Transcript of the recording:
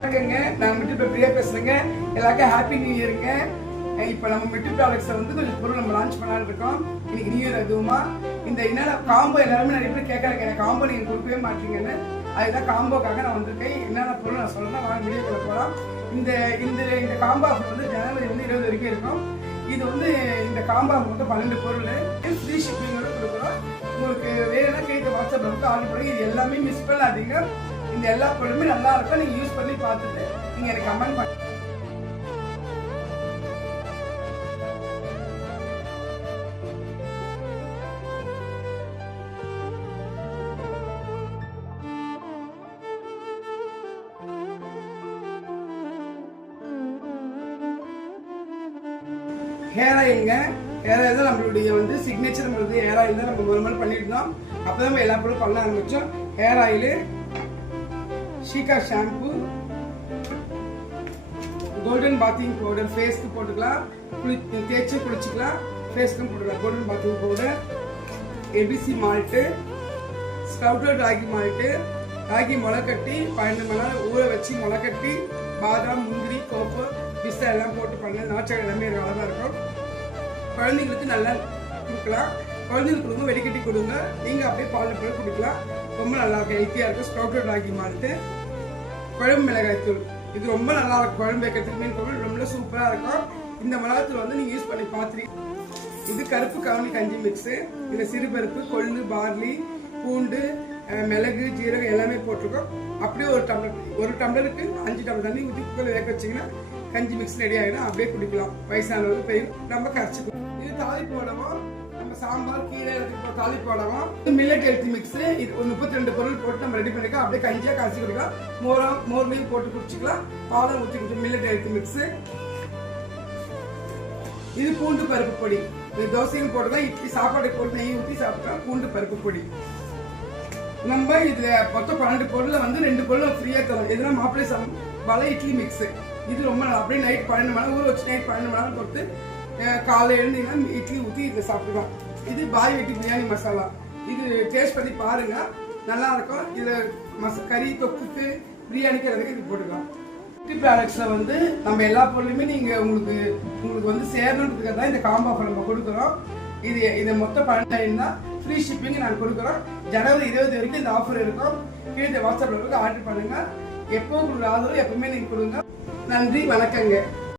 நான் மிட்டு பிரியா பேசுறேங்க. எல்லாருக்கும் ஹாப்பி நியூ இயருங்க. இப்போ நம்ம மிட்டு ப்ராடக்ட்ஸை வந்து கொஞ்சம் பொருள் நம்ம லான்ச் பண்ணலான்னு இருக்கோம். இன்னைக்கு நியூ இயர் அதுவுமா இந்த என்னென்ன காம்போ எல்லாருமே நிறைய பேர் கேட்கறாங்க, காம்போ நீங்கள் கொடுக்கவே மாட்டீங்கன்னு. அதுதான் காம்போக்காக நான் வந்திருக்கேன். என்னென்ன பொருள் நான் சொல்லணும் வாங்க வீடியோக்குள்ள போகலாம். இந்த இந்த இந்த காம்போ ஆஃபர் வந்து ஜனவரி 20 வரைக்கும் இருக்கும். இது வந்து இந்த காம்போ ஆஃபர் வந்து 12 பொருள் ஃப்ரீ ஷிப்பிங்கோட கொடுக்குறோம். உங்களுக்கு வேணும்னா கேட்டு வாட்ஸ்அப் நம்பருக்கு ஆர்டர் பண்ணி இது எல்லாமே மிஸ் பண்ணாதீங்க. இந்த எல்லா பொருளுமே நல்லா இருக்கும். நீங்க யூஸ் பண்ணி பார்த்துட்டு நீங்க எனக்கு கமெண்ட் பண்ணி ஹேர் ஆயிலுங்க. ஹேர் ஆயில் தான் நம்மளுடைய வந்து சிக்னேச்சர். நம்மளுக்கு ஹேர் ஆயில் தான் நம்ம ஒரு மாதிரி பண்ணிட்டு இருந்தோம். அப்பதான் நம்ம எல்லா பொருளும் பண்ண ஆரம்பிச்சோம். ஹேர் ஆயிலு, ஷீகா ஷாம்பு, கோல்டன் பாத்திங் பவுடர் ஃபேஸ்க்கு போட்டுக்கலாம், தேய்ச்சி குளிச்சுக்கலாம், ஃபேஸ்க்கும் போட்டுக்கலாம். Golden bathing powder, ABC malt, sprouted ragi malt, ராகி முளைக்கட்டி 12 மணி நேரம் ஊற வச்சு முளைக்கட்டி பாதாம், முந்திரி, கோப்பு, பிஸ்தா எல்லாம் போட்டு பண்ண நாச்சல் எல்லாமே அழகாக இருக்கும். குழந்தைங்களுக்கு நல்லா கொடுக்கலாம். குழந்தைங்களுக்கு கொடுங்க, வெடிக்கட்டி கொடுங்க. நீங்கள் அப்படியே பால் போய் குடிக்கலாம். ரொம்ப நல்லா இருக்கும், ஹெல்த்தியாக இருக்கும். ஸ்ப்ரவுட்டட் ராகி மால்ட்டு, குழம்பு மிளகாய் தூள், இது ரொம்ப நல்லா இருக்கும். குழம்பு வைக்கிறதுக்கு மீன் குழம்பு ரொம்ப சூப்பராக இருக்கும். இந்த மிளகாத்தூள் வந்து நீங்கள் யூஸ் பண்ணி பார்த்துருக்கீங்க. இது கருப்பு கவுனி கஞ்சி மிக்ஸு. இதில் சிறுபருப்பு, கொள்ளு, பார்லி, பூண்டு, மிளகு, ஜீரகம் எல்லாமே போட்டிருக்கோம். அப்படியே ஒரு டம்ளருக்கு 5 டம்ளர் தண்ணி ஊற்றி குக்கரில் வேக வச்சிங்கன்னா கஞ்சி மிக்ஸ் ரெடி ஆகிடும். அப்படியே குடிக்கலாம். வயசானவங்க போய் நம்ம கரைச்சிக்கலாம். இது தாளிப்பு போடவும், நம்ம சாம்பார், கீரை எல்லாத்துக்கு தாளிப்பு போடவும். Millet healthy mix. இது ஒரு 32 பொருள் போட்டு நம்ம ரெடி பண்ணிக்கலாம். அப்படியே கஞ்சியாக காய்ச்சி குடிக்கலாம். மோர்லையும் போட்டு குடிச்சிக்கலாம். பாலம் ஊற்றி குடிச்சு மில்லட் ஹெல்த்தி மிக்ஸு. இது பூண்டு பருப்பு பொடி. இது தோசையும் போட்டுக்கலாம், இட்லி சாப்பாடு போட்டு நெய் ஊற்றி சாப்பிட்டலாம். பூண்டு பருப்பு பொடி. நம்ம இதுல மொத்தம் 12 பொருள்ல வந்து 2 பொருள் ஃப்ரீயா தரும். எதுனா மாப்பிள்ளை சாம்பார், இட்லி மிக்ஸ். இது ரொம்ப நல்லா. அப்படியே நைட் 12 மணி நேரம் ஊற வச்சு நைட் 12 மணி நேரம் கொடுத்து காலை எழுந்தீங்கன்னா இட்லி ஊற்றி இதை சாப்பிடுவோம். இது பாய் வெட்டி பிரியாணி மசாலா. இது டேஸ்ட் பண்ணி பாருங்க, நல்லா இருக்கும். இதுல கறி தொக்குக்கு பிரியாணிக்கு அதுக்கு இது போட்டுக்கலாம். பியூட்டி ப்ராடக்ட்ஸ்ல வந்து நம்ம எல்லா பொருளுமே நீங்க உங்களுக்கு வந்து சேரணுன்றதுக்காக தான் இந்த காம்போ ஆஃபர் நம்ம கொடுக்குறோம். இது மொத்தம் 12 தான். ஃப்ரீ ஷிப்பிங் நாங்கள் கொடுக்குறோம். ஜனவரி 20 வரைக்கும் இந்த ஆஃபர் இருக்கும். கீழே வாட்ஸ்அப்ல ஆர்டர் பண்ணுங்க. எப்போ உங்களுக்கு ஆதரவு எப்பவுமே நீங்க கொடுங்க. நன்றி, வணக்கங்க.